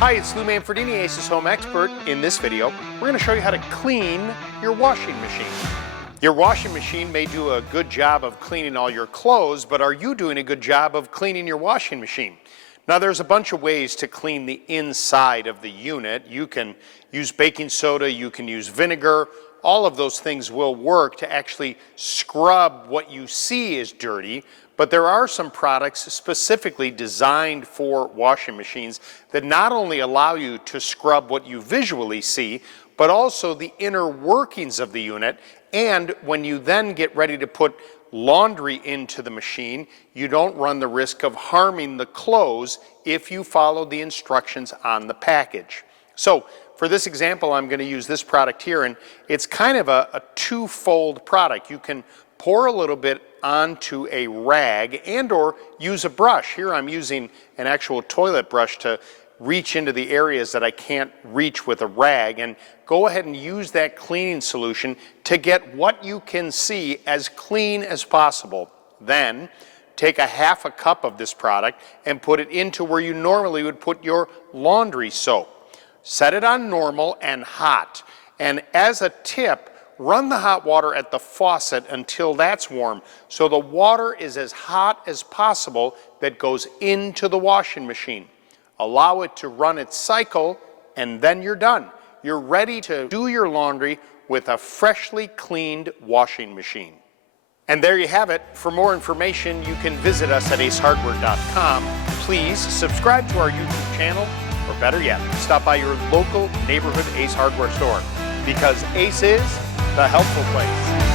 Hi, it's Lou Manfredini, Ace's Home Expert. In this video, we're going to show you how to clean your washing machine. Your washing machine may do a good job of cleaning all your clothes, but are you doing a good job of cleaning your washing machine? Now, there's a bunch of ways to clean the inside of the unit. You can use baking soda, you can use vinegar. All of those things will work to actually scrub what you see is dirty, but there are some products specifically designed for washing machines that not only allow you to scrub what you visually see, but also the inner workings of the unit. And when you then get ready to put laundry into the machine, you don't run the risk of harming the clothes if you follow the instructions on the package. So for this example, I'm going to use this product here, and it's kind of a two-fold product. You can pour a little bit onto a rag and or use a brush. Here I'm using an actual toilet brush to reach into the areas that I can't reach with a rag, and go ahead and use that cleaning solution to get what you can see as clean as possible. Then take a half a cup of this product and put it into where you normally would put your laundry soap. Set it on normal and hot, and as a tip, run the hot water at the faucet until that's warm, so the water is as hot as possible that goes into the washing machine. Allow it to run its cycle, and then you're done. You're ready to do your laundry with a freshly cleaned washing machine. And there you have it. For more information, you can visit us at acehardware.com. Please subscribe to our YouTube channel, or better yet, stop by your local neighborhood Ace Hardware store, because Ace is the helpful place.